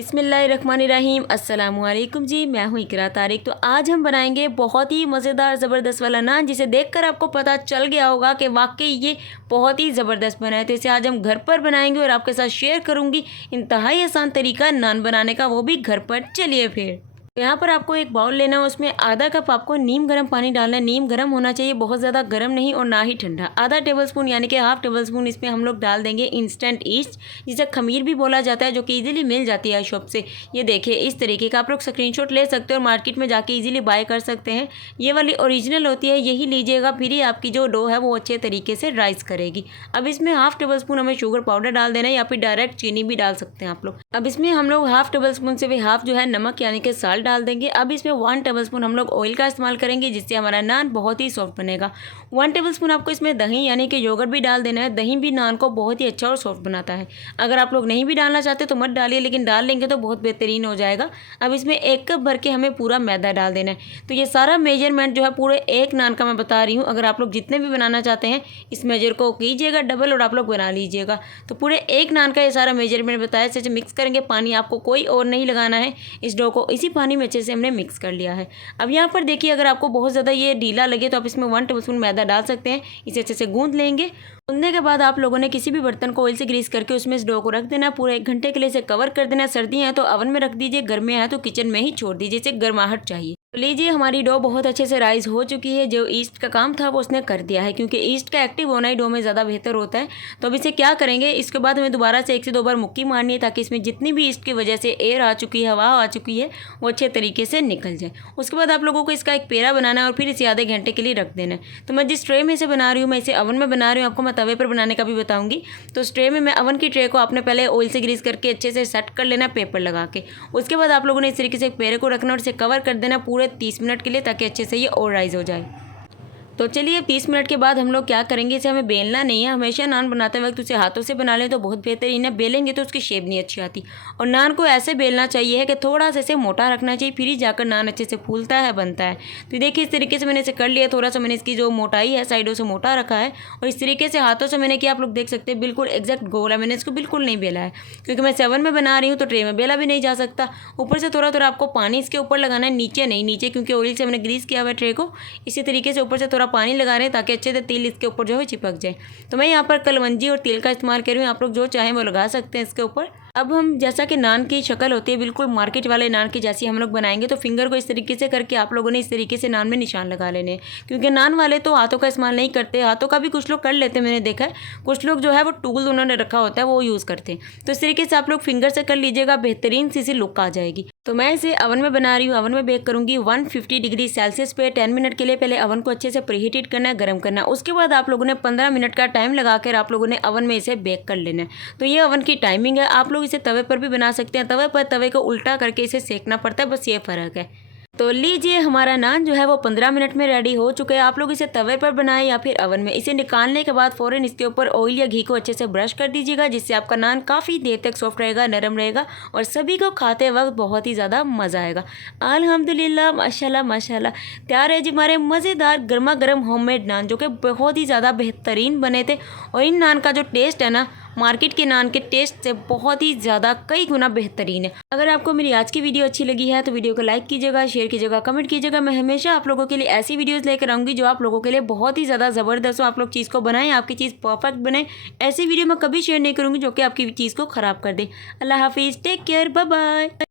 बिस्मिल्लाहिर्रहमानिर्रहीम अस्सलामुअलैकुम जी, मैं हूँ इकरा तारिक। तो आज हम बनाएंगे बहुत ही मज़ेदार ज़बरदस्त वाला नान, जिसे देखकर आपको पता चल गया होगा कि वाकई ये बहुत ही ज़बरदस्त बना है। तो इसे आज हम घर पर बनाएंगे और आपके साथ शेयर करूँगी इंतहाई आसान तरीका नान बनाने का, वो भी घर पर। चलिए फिर यहाँ पर आपको एक बाउल लेना है, उसमें आधा कप आपको नीम गर्म पानी डालना है। नीम गर्म होना चाहिए, बहुत ज़्यादा गर्म नहीं और ना ही ठंडा। आधा टेबलस्पून यानी कि हाफ टेबल स्पून इसमें हम लोग डाल देंगे इंस्टेंट ईस्ट, जिसे खमीर भी बोला जाता है, जो कि इजीली मिल जाती है शॉप से। ये देखिए इस तरीके का आप लोग स्क्रीनशॉट ले सकते हो और मार्केट में जाके इजीली बाय कर सकते हैं। ये वाली ओरिजिनल होती है, यही लीजिएगा, फिर ही आपकी जो डो है वो अच्छे तरीके से राइस करेगी। अब इसमें हाफ टेबल स्पून हमें शुगर पाउडर डाल देना है, या फिर डायरेक्ट चीनी भी डाल सकते हैं आप लोग। अब इसमें हम लोग हाफ टेबल स्पून से भी हाफ जो है नमक यानी कि साल्ट डाल देंगे। अब इसमें 1 टेबलस्पून हम लोग ऑयल का इस्तेमाल करेंगे, जिससे हमारा नान बहुत ही सॉफ्ट बनेगा। 1 टेबलस्पून आपको इसमें दही यानी कि योगर्ट भी डाल देना है। दही भी नान को बहुत ही अच्छा और सॉफ्ट बनाता है। अगर आप लोग नहीं भी डालना चाहते तो मत डालिए, लेकिन डाल लेंगे तो बहुत बेहतरीन हो जाएगा। अब इसमें 1 कप भर के हमें पूरा मैदा डाल देना है। तो ये सारा मेजरमेंट जो है पूरे एक नान का मैं बता रही हूँ। अगर आप लोग जितने भी बनाना चाहते हैं इस मेजर को कीजिएगा डबल और आप लोग बना लीजिएगा। तो पूरे एक नान का ये सारा मेजरमेंट बताया। अच्छे से मिक्स करेंगे, पानी आपको कोई और नहीं लगाना है। इस डो को इसी पानी में अच्छे से हमने मिक्स कर लिया है। अब यहाँ पर देखिए, अगर आपको बहुत ज़्यादा ये ढीला लगे तो आप इसमें 1 टेबलस्पून मैदा डाल सकते हैं। इसे अच्छे से गूंद लेंगे। गूंदने के बाद आप लोगों ने किसी भी बर्तन को ऑयल से ग्रीस करके उसमें इस डो को रख देना। पूरे 1 घंटे के लिए इसे कवर कर देना। सर्दियाँ हैं तो ओवन में रख दीजिए, गर्मियाँ हैं तो किचन में ही छोड़ दीजिए, इसे गर्माहट चाहिए। तो लीजिए हमारी डो बहुत अच्छे से राइज हो चुकी है। जो ईस्ट का काम था वो उसने कर दिया है, क्योंकि ईस्ट का एक्टिव होना ही डो में ज़्यादा बेहतर होता है। तो अब इसे क्या करेंगे, इसके बाद हमें दोबारा से 1 से 2 बार मुक्की मारनी है, ताकि इसमें जितनी भी ईस्ट की वजह से एयर आ चुकी है, हवा आ चुकी है, वो अच्छे तरीके से निकल जाए। उसके बाद आप लोगों को इसका एक पेड़ा बनाना है और फिर इसे आधे घंटे के लिए रख देना है। तो मैं जिस ट्रे में इसे बना रही हूँ, मैं इसे ओवन में बना रही हूँ, आपको मैं तवे पर बनाने का भी बताऊँगी। तो उस ट्रे में मैं ओवन की ट्रे को आपने पहले ऑयल से ग्रीस करके अच्छे से सेट कर लेना पेपर लगा के। उसके बाद आप लोगों ने इस तरीके से एक पेड़े को रखना और इसे कवर कर देना पूरे 30 मिनट के लिए, ताकि अच्छे से ये और राइज हो जाए। तो चलिए 30 मिनट के बाद हम लोग क्या करेंगे, इसे हमें बेलना नहीं है। हमेशा नान बनाते वक्त उसे हाथों से बना लें तो बहुत बेहतरीन है। बेलेंगे तो उसकी शेप नहीं अच्छी आती। और नान को ऐसे बेलना चाहिए है कि थोड़ा सा इसे मोटा रखना चाहिए, फिर ही जाकर नान अच्छे से फूलता है, बनता है। तो देखिए इस तरीके से मैंने इसे कर लिया। थोड़ा सा मैंने इसकी जो मोटाई है साइडों से मोटा रखा है, और इस तरीके से हाथों से मैंने किया। आप लोग देख सकते हैं बिल्कुल एग्जैक्ट गोल है। मैंने इसको बिल्कुल नहीं बेला है, क्योंकि मैं 7 में बना रही हूँ तो ट्रे में बेला भी नहीं जा सकता। ऊपर से थोड़ा थोड़ा आपको पानी इसके ऊपर लगाना है, नीचे नहीं। नीचे क्योंकि ऑयल से मैंने ग्रीस किया हुआ है ट्रे को। इसी तरीके से ऊपर से थोड़ा पानी लगा रहे हैं, ताकि अच्छे से तेल इसके ऊपर जो है चिपक जाए। तो मैं यहाँ पर कलवंजी और तेल का इस्तेमाल कर रही हूँ, आप लोग जो चाहें वो लगा सकते हैं इसके ऊपर। अब हम जैसा कि नान की शक्ल होती है बिल्कुल मार्केट वाले नान की जैसी हम लोग बनाएंगे। तो फिंगर को इस तरीके से करके आप लोगों ने इस तरीके से नान में निशान लगा लेने, क्योंकि नान वाले तो हाथों का इस्तेमाल नहीं करते। हाथों का भी कुछ लोग कर लेते हैं, मैंने देखा है। कुछ लोग जो है वो टूल उन्होंने रखा होता है वो यूज़ करते हैं। तो इस तरीके से आप लोग फिंगर से कर लीजिएगा, बेहतरीन सी लुक आ जाएगी। तो मैं इसे ओवन में बना रही हूँ। ओवन में बेक करूँगी 150 डिग्री सेल्सियस पे 10 मिनट के लिए। पहले ओवन को अच्छे से प्रीहीटेड करना है, गर्म करना है। उसके बाद आप लोगों ने 15 मिनट का टाइम लगाकर आप लोगों ने ओवन में इसे बेक कर लेना है। तो ये ओवन की टाइमिंग है। आप लोग इसे तवे पर भी बना सकते हैं। तवे पर तवे को उल्टा करके इसे सेकना पड़ता है, बस ये फ़र्क है। तो लीजिए हमारा नान जो है वो 15 मिनट में रेडी हो चुका है। आप लोग इसे तवे पर बनाएं या फिर ओवन में। इसे निकालने के बाद फ़ौरन इसके ऊपर ऑयल या घी को अच्छे से ब्रश कर दीजिएगा, जिससे आपका नान काफ़ी देर तक सॉफ्ट रहेगा, नरम रहेगा और सभी को खाते वक्त बहुत ही ज़्यादा मज़ा आएगा। अल्हम्दुलिल्लाह, माशाल्लाह माशाल्लाह, तैयार है जी हमारे मज़ेदार गर्मा गर्म होममेड नान, जो कि बहुत ही ज़्यादा बेहतरीन बने थे। और इन नान का जो टेस्ट है ना, मार्केट के नान के टेस्ट से बहुत ही ज़्यादा कई गुना बेहतरीन है। अगर आपको मेरी आज की वीडियो अच्छी लगी है तो वीडियो को लाइक कीजिएगा, शेयर कीजिएगा, कमेंट कीजिएगा। मैं हमेशा आप लोगों के लिए ऐसी वीडियोस लेकर आऊँगी जो आप लोगों के लिए बहुत ही ज़्यादा ज़बरदस्त हो। आप लोग चीज़ को बनाएं, आपकी चीज़ परफेक्ट बने। ऐसी वीडियो मैं कभी शेयर नहीं करूँगी जो कि आपकी चीज़ को ख़राब कर दे। अल्लाह हाफिज़, टेक केयर, बाय बाय।